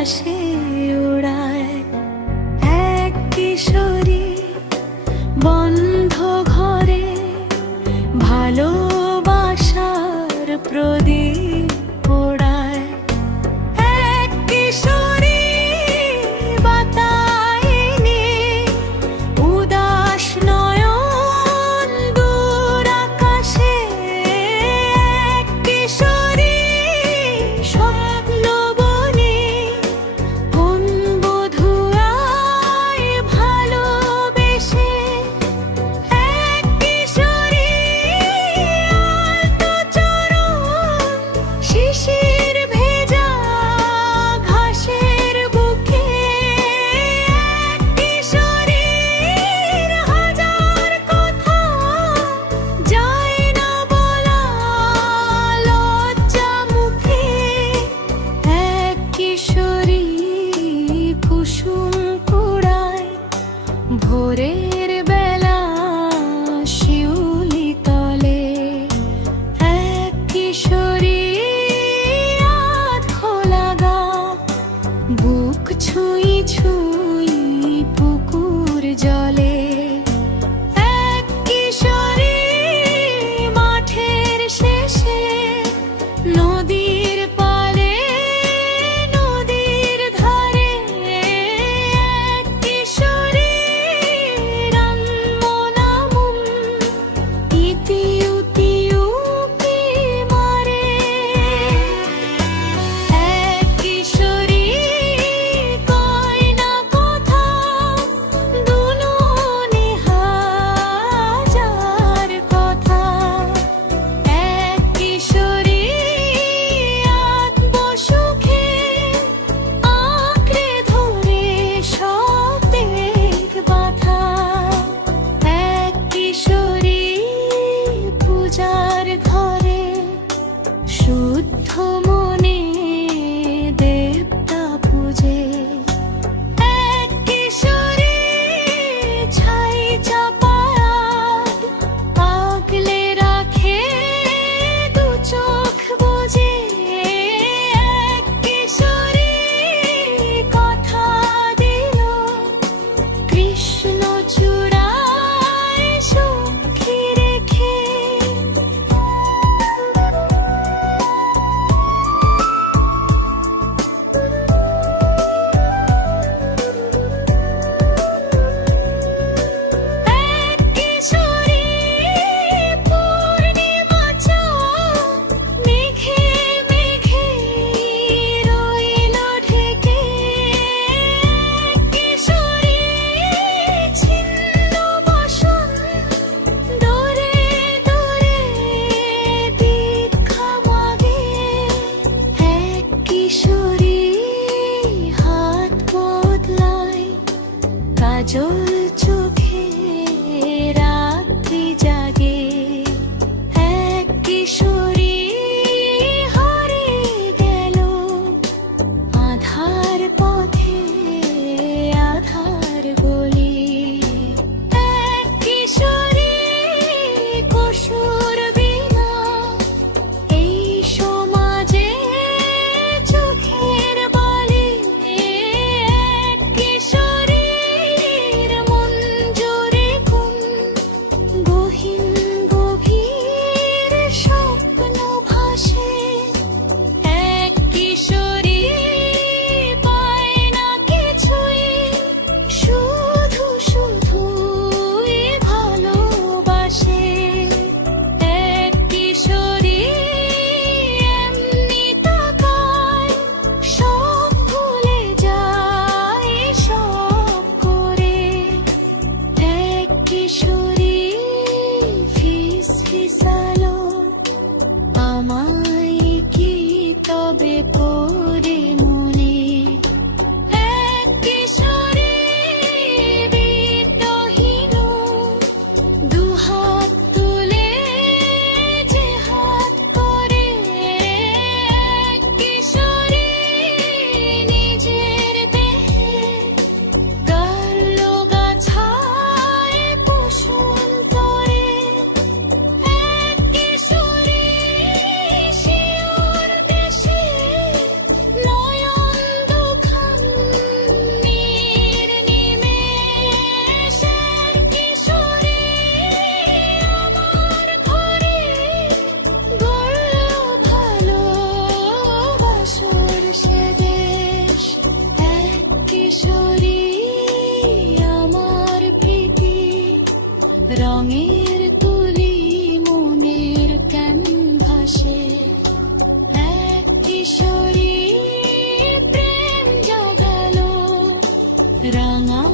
আকাশে উড়ায়। এক কিশোরী বন্ধ ঘরে ভালোবাসার প্রদীপ পোড়ায়। এক কিশোরী বাতায়নে উদাস নয়ন দূর আকাশে। এক কিশোরী স্বপ্ন বনে কোন বধুয়ায় ভালোবেসে। এক কিশোরী আলতো চরণ শিশির ভেজা ঘাসের বুকে। এক কিশোরীর হাজার কথা যায় না বলা লজ্জা মুখে। এক কিশোরী কুসুম কুড়ায় ভোরের বেলা শিউলি তলে। এক কিশোরী আধ খোলা গা বুক ছুঁই ছুঁই পুকুর জলে। এক কিশোরী মাঠের শেষে নদীর পাড়ে নদীর ধারে। এক কিশোরী রানমোনামুন ইতিউ তিউ কি মারে। এক কিশোরী কয় না কথা দুলনে হাজার কথা। এক কিশোরী আত্মসুখে আঁকড়ে ধরে শব্দের বাধা। এক কিশোরী পূজার ঘরে শুদ্ধ মনে দেবতা পূজে। এক কিশোরী ছাই চাপায় আগলে রাখে দু চোখ বুজে। এক কিশোরী কথা দিল কৃষ্ণ চূড়ায় সখী রেখে। এক কিশোরী পূর্ণিমা চাঁদ মেঘে মেঘে রইল ঢেকে। এক কিশোরী ছিন্ন বসন দূরে দূরে দীক্ষা মাগে। এক কিশোরী হাত বদলায় কাজল চোখে রাত্রি জাগে। এক কিশোরী হারিয়ে গেল আধার পথে আধার গলি। এক কিশোরী কসুর বিনা এই সমাজে চোখের বালি। এক কিশোরীর সে দেশ, এক কিশোরী আমার প্রীতি, রঙের তুলি মনের ক্যানভাসে, এক কিশোরী প্রেম জাগালো রাঙা